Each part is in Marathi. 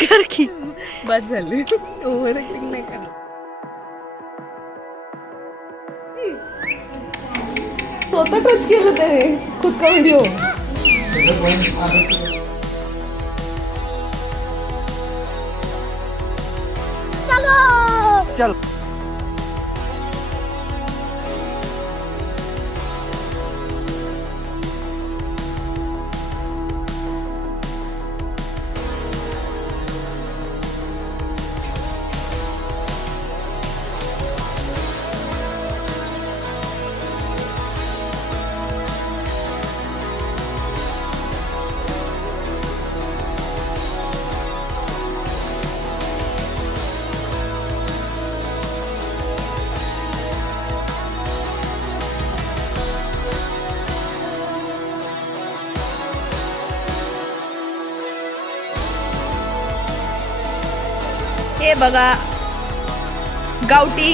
कर की बस झाली ओव्हर ऍक्टिंग नाही कर. स्वतः टच केलं त्याने खुद का व्हिडिओ. चल हे बघा गावठी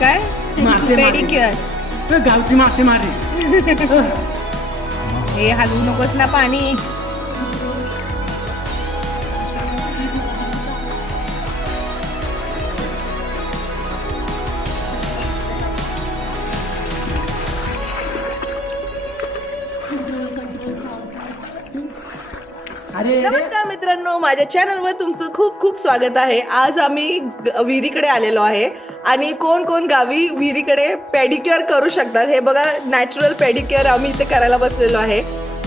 काय पेडिक्युअर गावची मासेमारी. हे हलवू नकोस ना पाणी. नमस्कार मित्रांनो, माझ्या चॅनलवर तुमचं खूप खूप स्वागत आहे. आज आम्ही विहिरीकडे आलेलो आहे आणि कोण कोण गावी विहिरीकडे पेडिक्युअर करू शकतात हे बघा. नॅचरल पेडिक्युअर आम्ही इथे करायला बसलेलो आहे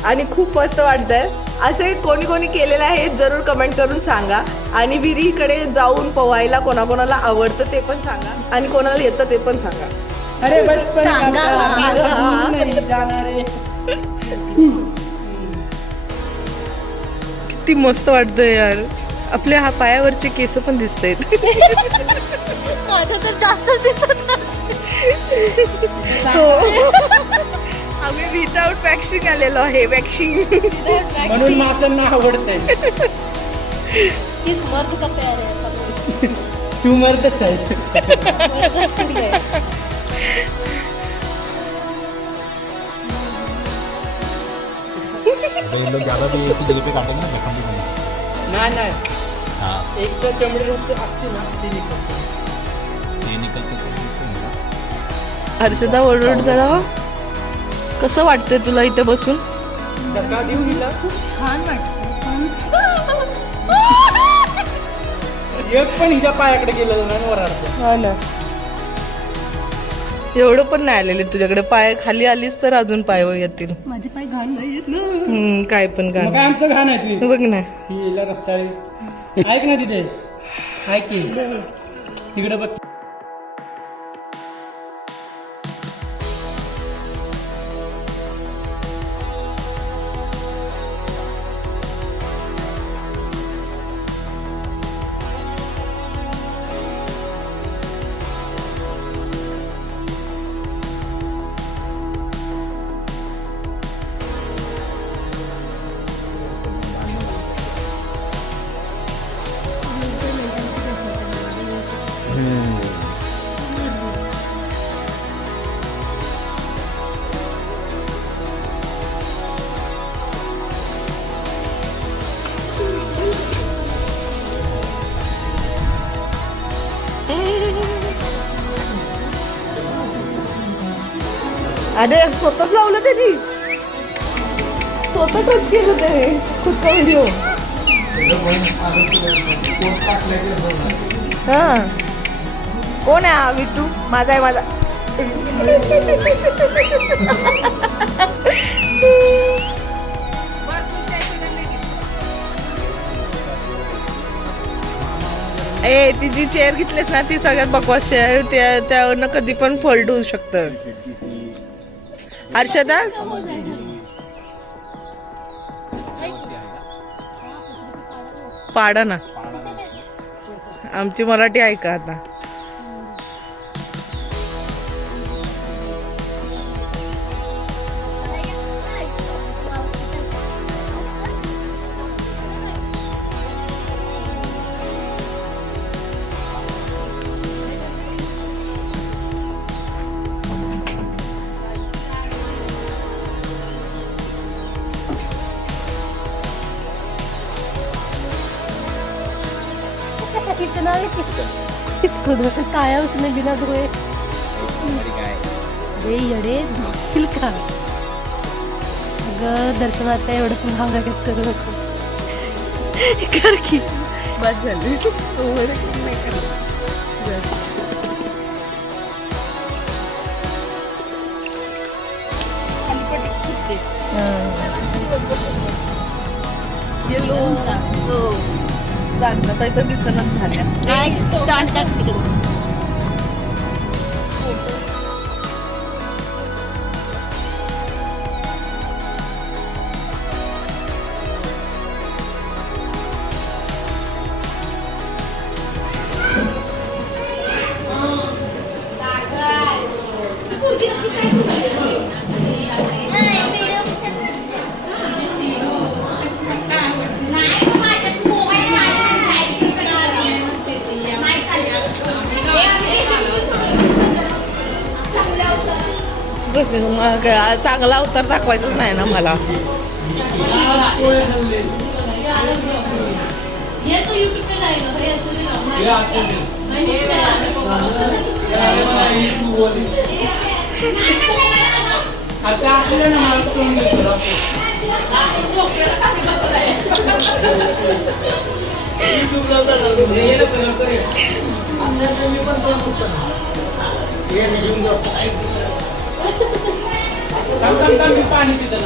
आणि खूप मस्त वाटतंय. असे कोणी कोणी केलेलं आहे जरूर कमेंट करून सांगा. आणि विहिरीकडे जाऊन पोहायला कोणाकोणाला आवडतं ते पण सांगा आणि कोणाला येतं ते पण सांगा. अरे बचपन नाही जाणारे. किती मस्त वाटतंय यार. आपल्या हा पायावरचे केस पण दिसतायत. माझं तर जास्त दिसत हो. आम्ही विदाउट वॅक्सिंग आलेलो आहे. वॅक्सिंग म्हणून माशांना आवडतंय. किस मर्द का प्यार है. तू मर्दच आहेस. लोग ज़्यादा भी एक ही जगह पे काटेंगे ना जख्म भी बनेगा. नाही हाँ एक्स्ट्रा चमडी असते ना ती निघते. ये निकलते तो हर्षदा ओरड जरा. कसं वाटतंय तुला इथे बसून? धक्का देऊ तिला. खूप छान वाटतं एक पण हिच्या पायाकडे गेलेलं नाही वराडतं. हा ना. एवढं पण नाही आलेले तुझ्याकडे. पाय खाली आलीस तर अजून पाय येतील. माझे पाय घाण नाही येत ना. काय पण मग काय गाणं आमचं घाण आहे तुम्ही बघ ना. हिला रस्ताळी. ऐक ना तिथे ऐक की तिकडे बघ. अरे स्वतःच लावलं त्यांनी. स्वतः टच केलं त्याने खुद का व्हिडिओ. हा कोण आहे हा विट्टू? माझा आहे माझा. ए ती जी चेअर घेतलीस ना ती सगळ्यात बकवास चेअर. त्यावरनं कधी पण फोल्ड होऊ शकतं. हर्षदा पाडा ना. आमची मराठी ऐका आता. कितना इसको धो काया उसने बिना धोए अरे येडे धुशील का अगं दर्शनात एवढं पण भावरागत करू नको कर की बस झाली ओव्हरॅक्टिंग नाही करायचं. येलो हो साधना ताई तर दिसनच झाल्या. मग चांगला अवतार दाखवायचाच नाही ना मला. पाणी पितं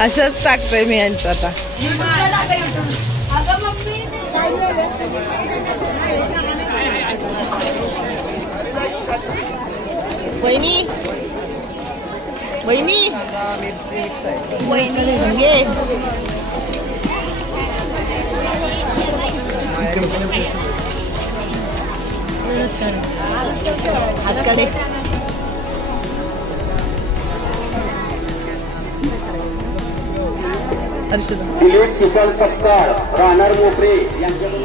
असंच टाकतोय मी यांचं आता. वहिनी वहिनी ये हातकडे दिलीप किसन सत्कार राहणार मोपरे यांच्याकडून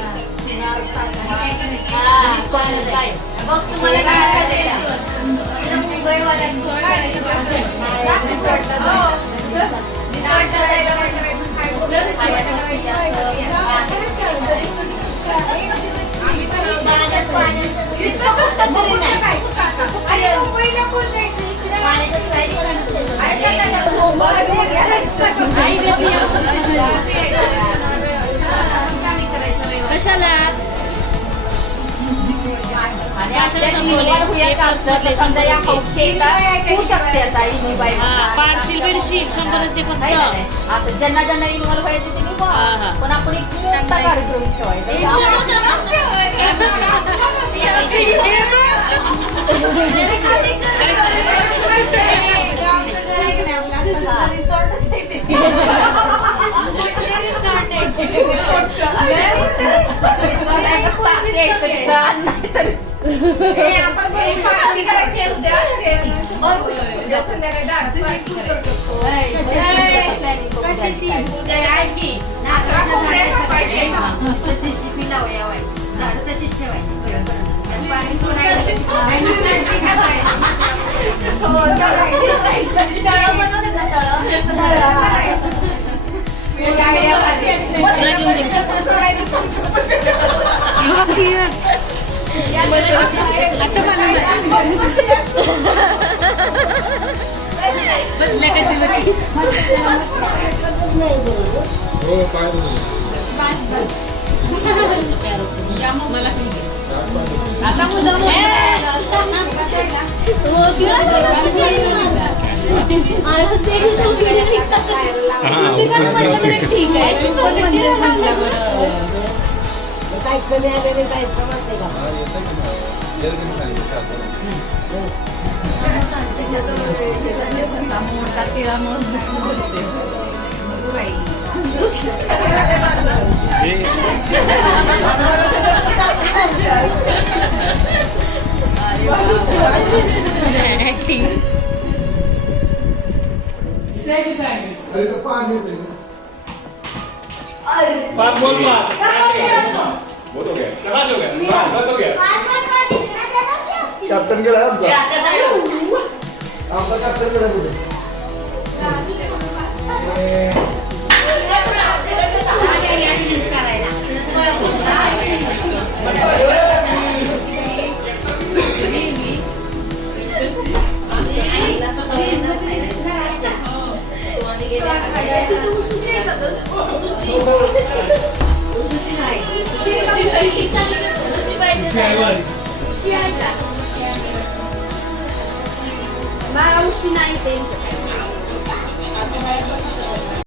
कशाला पाडशील बिडशील 100च दे फक्त. आता ज्यांना ज्यांना इन्व्हॉल्व व्हायचे ते मी पण आपण एक मोठा कार्यक्रम ठीक आहे तू पण म्हणजे कॅप्टन गेला आमचा कॅप्टन गेला कुठे मावशी नाही त्यांचं